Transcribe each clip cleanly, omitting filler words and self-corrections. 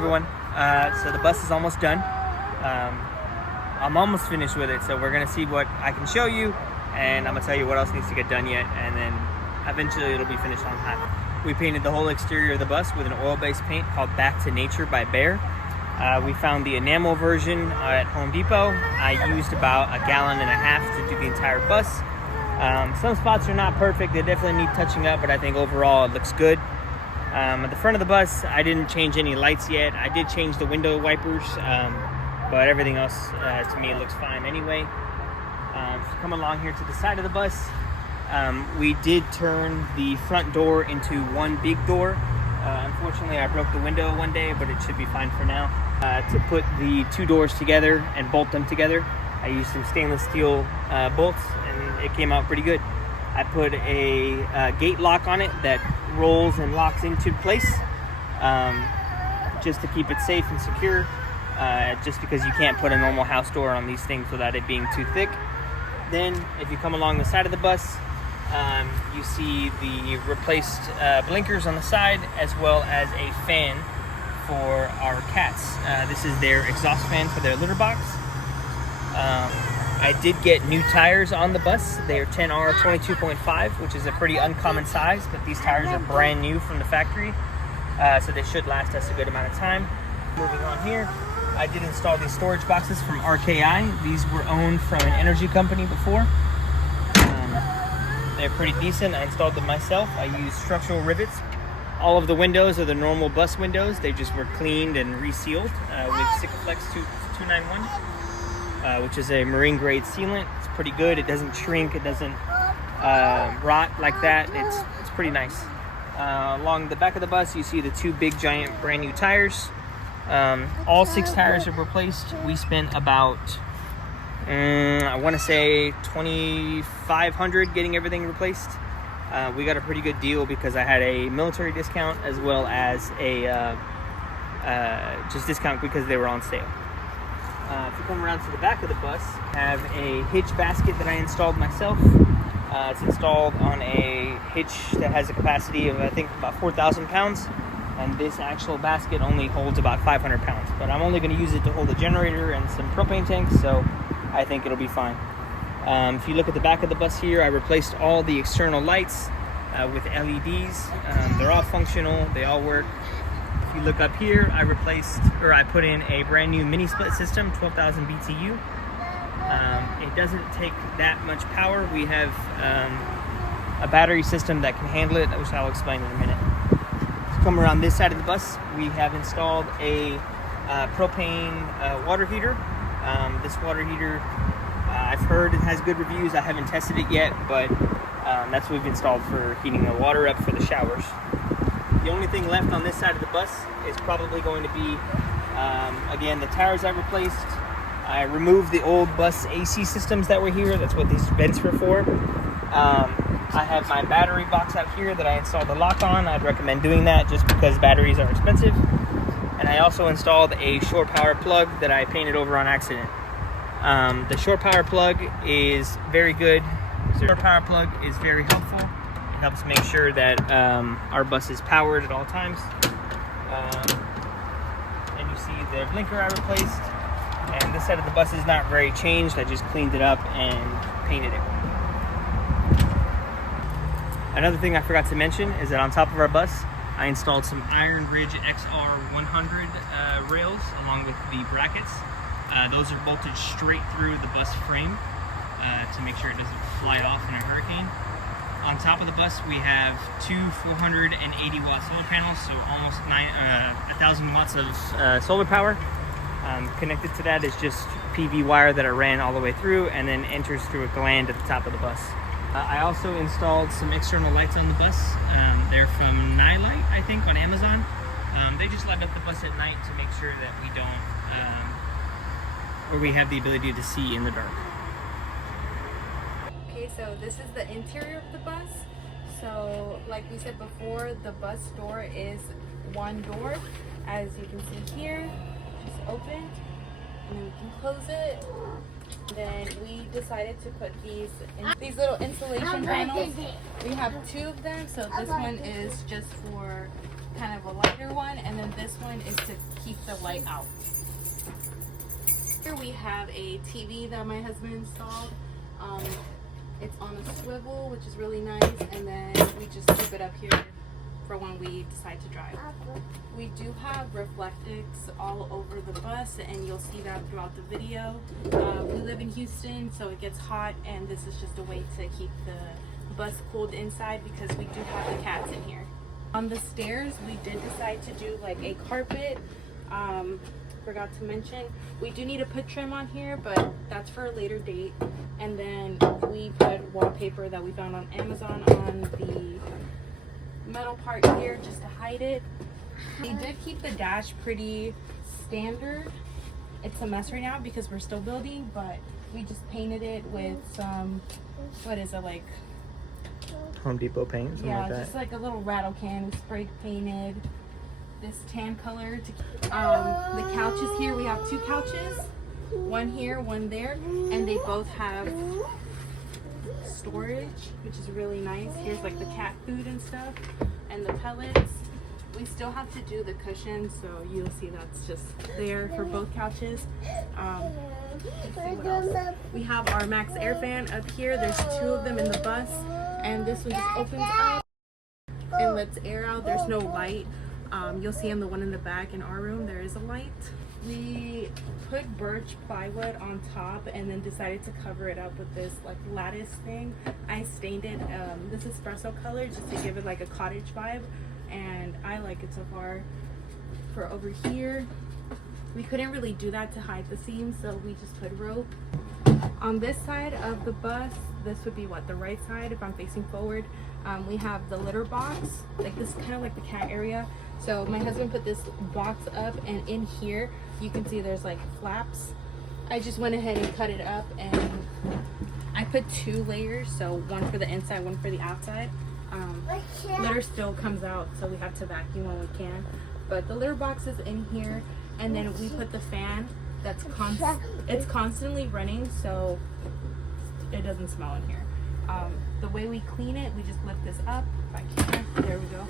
everyone. So the bus is almost done. I'm almost finished with it, so we're gonna see what I can show you, and I'm gonna tell you what else needs to get done yet, and then eventually it'll be finished on time. We painted the whole exterior of the bus with an oil-based paint called Back to Nature by Behr. We found the enamel version at Home Depot. I used about 1.5 gallons to do the entire bus. Some spots are not perfect, they definitely need touching up, but I think overall it looks good. At the front of the bus, I didn't change any lights yet. I did change the window wipers, but everything else to me looks fine anyway. Come along here to the side of the bus. We did turn the front door into one big door. Unfortunately, I broke the window one day, but it should be fine for now. To put the two doors together and bolt them together, I used some stainless steel bolts, and it came out pretty good. I put a gate lock on it that rolls and locks into place, just to keep it safe and secure, just because you can't put a normal house door on these things without it being too thick. Then, if you come along the side of the bus, you see the replaced blinkers on the side, as well as a fan for our cats. This is their exhaust fan for their litter box. I did get new tires on the bus. They are 10R 22.5, which is a pretty uncommon size, but these tires are brand new from the factory, so they should last us a good amount of time. Moving on here, I did install these storage boxes from RKI. These were owned from an energy company before. They're pretty decent. I installed them myself. I used structural rivets. All of the windows are the normal bus windows. They just were cleaned and resealed with Sikaflex 291. Which is a marine grade sealant. It's pretty good. It doesn't shrink. It doesn't rot like that. It's pretty nice. Along the back of the bus, you see the two big giant brand new tires. All 6 tires are replaced. We spent about I want to say $2,500 getting everything replaced. We got a pretty good deal because I had a military discount as well as a just discount because they were on sale. If you come around to the back of the bus, I have a hitch basket that I installed myself. It's installed on a hitch that has a capacity of, I think, about 4,000 pounds. And this actual basket only holds about 500 pounds. But I'm only going to use it to hold a generator and some propane tanks, so I think it'll be fine. If you look at the back of the bus here, I replaced all the external lights with LEDs. They're all functional, they all work. If you look up here, I put in a brand new mini split system, 12,000 BTU. It doesn't take that much power. We have a battery system that can handle it, which I'll explain in a minute. To come around this side of the bus, we have installed a propane water heater. This water heater, I've heard it has good reviews. I haven't tested it yet, but that's what we've installed for heating the water up for the showers. The only thing left on this side of the bus is probably going to be, again, the tires I replaced. I removed the old bus AC systems that were here. That's what these vents were for. I have my battery box out here that I installed the lock on. I'd recommend doing that just because batteries are expensive. And I also installed a shore power plug that I painted over on accident. The shore power plug is very good. The shore power plug is very helpful. Helps make sure that our bus is powered at all times. And you see the blinker I replaced. And this side of the bus is not very changed. I just cleaned it up and painted it. Another thing I forgot to mention is that on top of our bus, I installed some Iron Ridge XR100 rails along with the brackets. Those are bolted straight through the bus frame to make sure it doesn't fly off in a hurricane. On top of the bus, we have two 480 watt solar panels, so almost 1,000 watts of solar power. Connected to that is just PV wire that I ran all the way through and then enters through a gland at the top of the bus. I also installed some external lights on the bus. They're from Nightlight, I think, on Amazon. They just light up the bus at night to make sure that we don't, or we have the ability to see in the dark. So this is the interior of the bus. So like we said before, the bus door is one door, as you can see here. Just open and then we can close it. Then we decided to put these little insulation panels. We have 2 of them, so this one is just for kind of a lighter one, and then this one is to keep the light out. Here we have a TV that my husband installed. It's on a swivel, which is really nice, and then we just keep it up here for when we decide to drive. We do have reflectix all over the bus, and you'll see that throughout the video. We live in Houston, so it gets hot, and this is just a way to keep the bus cooled inside because we do have the cats in here. On the stairs, we did decide to do like a carpet. Forgot to mention, we do need to put trim on here, but that's for a later date. And then we put wallpaper that we found on Amazon on the metal part here just to hide it. We did keep the dash pretty standard. It's a mess right now because we're still building, but we just painted it with some, what is it, like Home Depot paint, something like that. Yeah, just like a little rattle can. We spray painted this tan color to the couches here. We have 2 couches, one here, one there, and they both have storage, which is really nice. Here's like the cat food and stuff, and the pellets. We still have to do the cushions, so you'll see that's just there for both couches. Let's see what else. We have our Max Air fan up here. There's 2 of them in the bus, and this one just opens up and lets air out. There's no light. You'll see in the one in the back in our room there is a light. We put birch plywood on top and then decided to cover it up with this like lattice thing. I stained it this espresso color just to give it like a cottage vibe, and I like it so far. For over here, we couldn't really do that to hide the seams, so we just put rope. On this side of the bus, this would be what, the right side if I'm facing forward, we have the litter box. Like this is kind of like the cat area. So my husband put this box up, and in here you can see there's like flaps. I just went ahead and cut it up, and I put 2 layers, so one for the inside, one for the outside. Litter still comes out, so we have to vacuum when we can. But the litter box is in here, and then we put the fan that's it's constantly running, so it doesn't smell in here. The way we clean it, we just lift this up. If I can, there we go.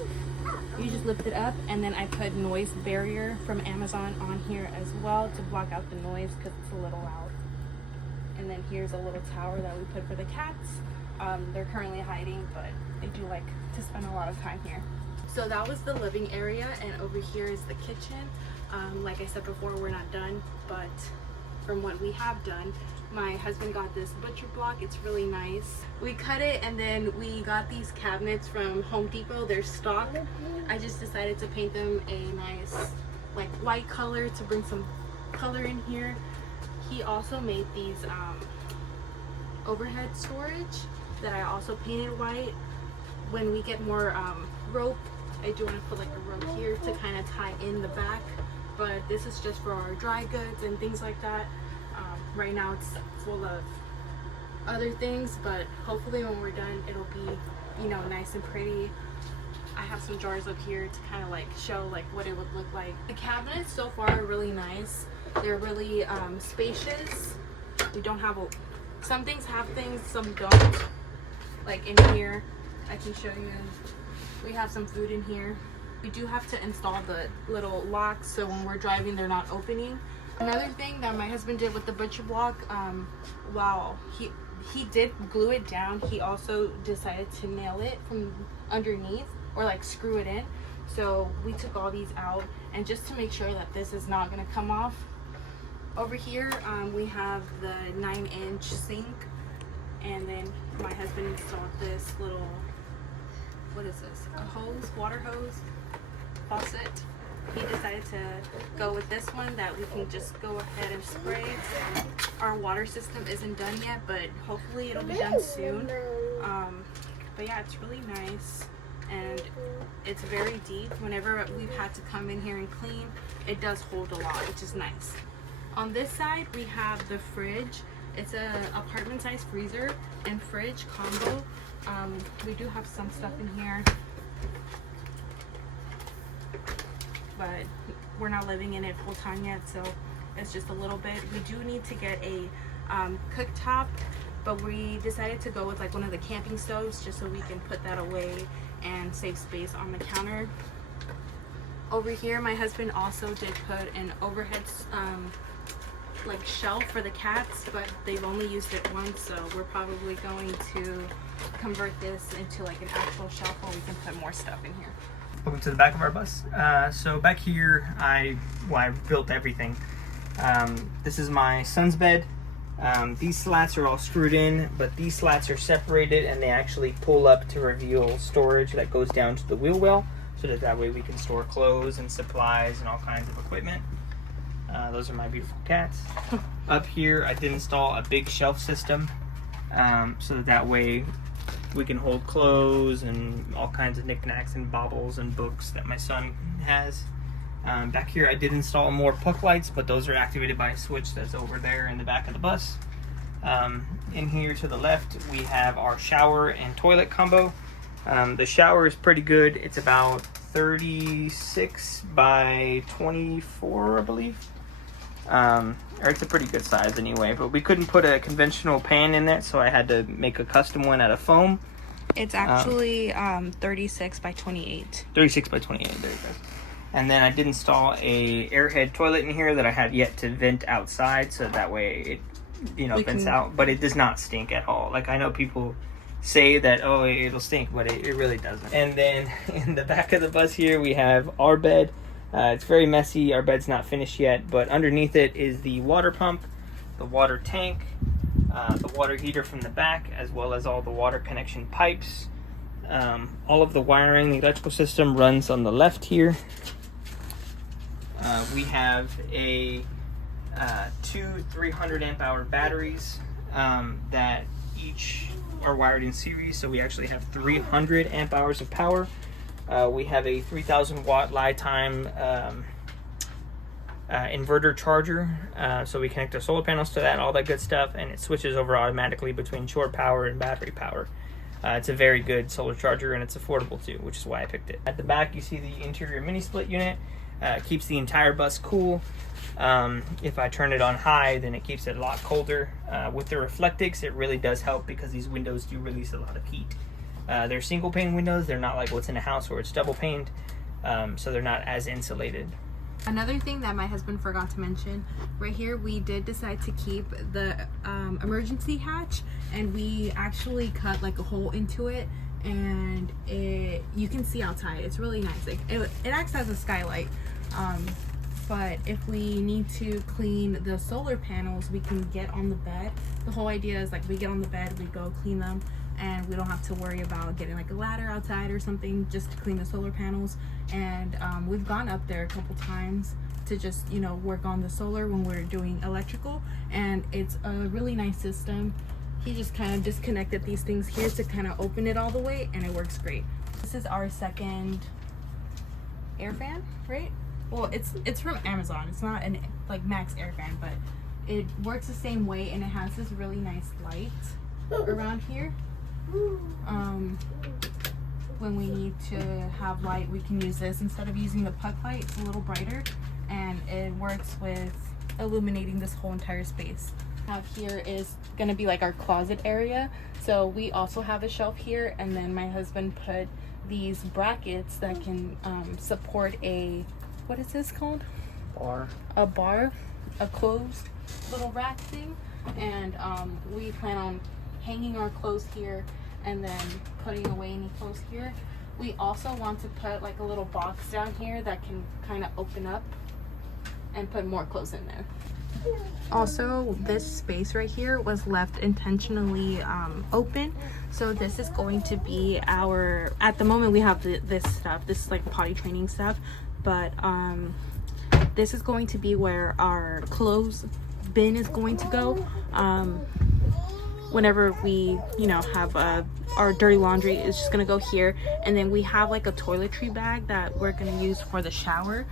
You just lift it up, and then I put noise barrier from Amazon on here as well to block out the noise because it's a little loud. And then here's a little tower that we put for the cats. They're currently hiding, but they do like to spend a lot of time here. So that was the living area, and over here is the kitchen. Like I said before, we're not done, but from what we have done, my husband got this butcher block. It's really nice. We cut it, and then we got these cabinets from Home Depot. They're stock. I just decided to paint them a nice like white color to bring some color in here. He also made these overhead storage that I also painted white. When we get more rope, I do want to put like a rope here to kind of tie in the back, but this is just for our dry goods and things like that. Right now it's full of other things, but hopefully when we're done it'll be, you know, nice and pretty. I have some jars up here to kind of like show like what it would look like. The cabinets so far are really nice. They're really spacious. We don't have some things have things, some don't. Like in here, I can show you, we have some food in here. We do have to install the little locks so when we're driving they're not opening. Another thing that my husband did with the butcher block, while he did glue it down, he also decided to nail it from underneath or like screw it in. So we took all these out, and just to make sure that this is not going to come off. Over here we have the 9-inch sink, and then my husband installed this little, what is this, a hose, water hose faucet. He decided to go with this one that we can just go ahead and spray. So our water system isn't done yet, but hopefully it'll be done soon. But yeah, it's really nice, and it's very deep. Whenever we've had to come in here and clean, it does hold a lot, which is nice. On this side we have the fridge. It's a apartment size freezer and fridge combo. We do have some stuff in here, but we're not living in it full time yet, so it's just a little bit. We do need to get a cooktop, but we decided to go with like one of the camping stoves just so we can put that away and save space on the counter. Over here, my husband also did put an overhead like shelf for the cats, but they've only used it once, so we're probably going to convert this into like an actual shelf where we can put more stuff in here. Welcome to the back of our bus. So back here, I built everything. This is my son's bed. These slats are all screwed in, but these slats are separated and they actually pull up to reveal storage that goes down to the wheel well, so that way we can store clothes and supplies and all kinds of equipment. Those are my beautiful cats. Up here, I did install a big shelf system, so that way we can hold clothes and all kinds of knickknacks and baubles and books that my son has. Back here, I did install more puck lights, but those are activated by a switch that's over there in the back of the bus. In here to the left, we have our shower and toilet combo. The shower is pretty good. It's about 36 by 24, I believe. Or it's a pretty good size anyway, but we couldn't put a conventional pan in there, so I had to make a custom one out of foam. It's actually 36 by 28. 36 by 28, there you go. And then I did install a airhead toilet in here that I had yet to vent outside, so that way it vents out, but it does not stink at all. Like, I know people say that, oh, it'll stink, but it really doesn't. And then in the back of the bus here, we have our bed. It's very messy. Our bed's not finished yet, but underneath it is the water pump, the water tank, the water heater from the back, as well as all the water connection pipes. All of the wiring, the electrical system runs on the left here. We have two 300 amp hour batteries that each are wired in series, so we actually have 300 amp hours of power. We have a 3000 watt lifetime inverter charger, so we connect our solar panels to that, all that good stuff, and it switches over automatically between shore power and battery power. It's a very good solar charger, and it's affordable too, which is why I picked it. At the back, you see the interior mini split unit. Keeps the entire bus cool. If I turn it on high, then it keeps it a lot colder. With the Reflectix, it really does help because these windows do release a lot of heat. They're single pane windows. They're not like what's in a house where it's double paned, so they're not as insulated. Another thing that my husband forgot to mention, right here we did decide to keep the emergency hatch, and we actually cut like a hole into it, and you can see outside. It's really nice. Like, it acts as a skylight, but if we need to clean the solar panels, we can get on the bed. The whole idea is like we get on the bed, we go clean them, and we don't have to worry about getting like a ladder outside or something just to clean the solar panels. And we've gone up there a couple times to just work on the solar when we're doing electrical, and it's a really nice system. He just kind of disconnected these things here to kind of open it all the way, and it works great. This is our second air fan, right? Well, it's from Amazon. It's not an like Max air fan, but it works the same way, and it has this really nice light around here. When we need to have light, we can use this instead of using the puck light. It's a little brighter, and it works with illuminating this whole entire space. Have here is gonna be like our closet area, so we also have a shelf here, and then my husband put these brackets that can support a, what is this called? A bar, a closed little rack thing, and we plan on hanging our clothes here and then putting away any clothes here. We also want to put like a little box down here that can kind of open up and put more clothes in there. Also, this space right here was left intentionally open, so this is going to be our, at the moment we have this stuff, this is like potty training stuff, but this is going to be where our clothes bin is going to go. Whenever we have our dirty laundry, is just gonna go here, and then we have like a toiletry bag that we're gonna use for the shower.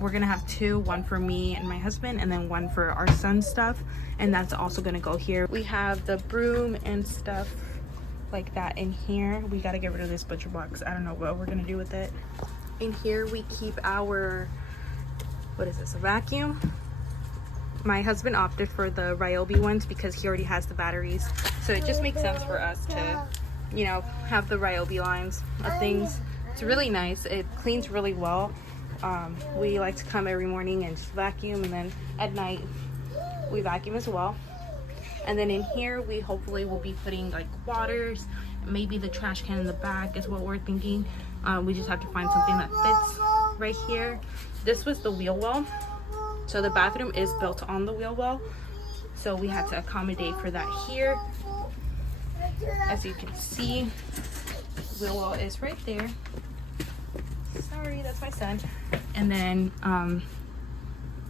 We're gonna have two, one for me and my husband, and then one for our son's stuff, and that's also gonna go here. We have the broom and stuff like that in here. We got to get rid of this butcher box. I don't know what we're gonna do with it. In here we keep our, what is this, a vacuum? My husband opted for the Ryobi ones because he already has the batteries, so it just makes sense for us to have the Ryobi lines of things. It's really nice. It cleans really well. we like to come every morning and just vacuum, and then at night we vacuum as well. And then in here we hopefully will be putting like waters, maybe the trash can in the back is what we're thinking. We just have to find something that fits right here. This was the wheel well, so the bathroom is built on the wheel well, so we had to accommodate for that here. As you can see, the wheel well is right there. Sorry, that's my son. And then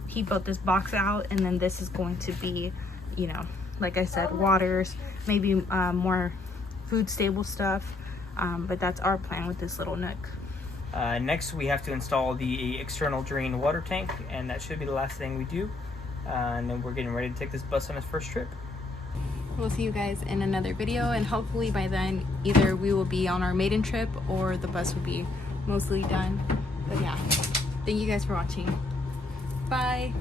he built this box out, and then this is going to be, you know, like I said, waters, maybe more food stable stuff, but that's our plan with this little nook. Next, we have to install the external drain water tank, and that should be the last thing we do. And then we're getting ready to take this bus on its first trip. We'll see you guys in another video, and hopefully by then either we will be on our maiden trip or the bus will be mostly done. But yeah, thank you guys for watching. Bye.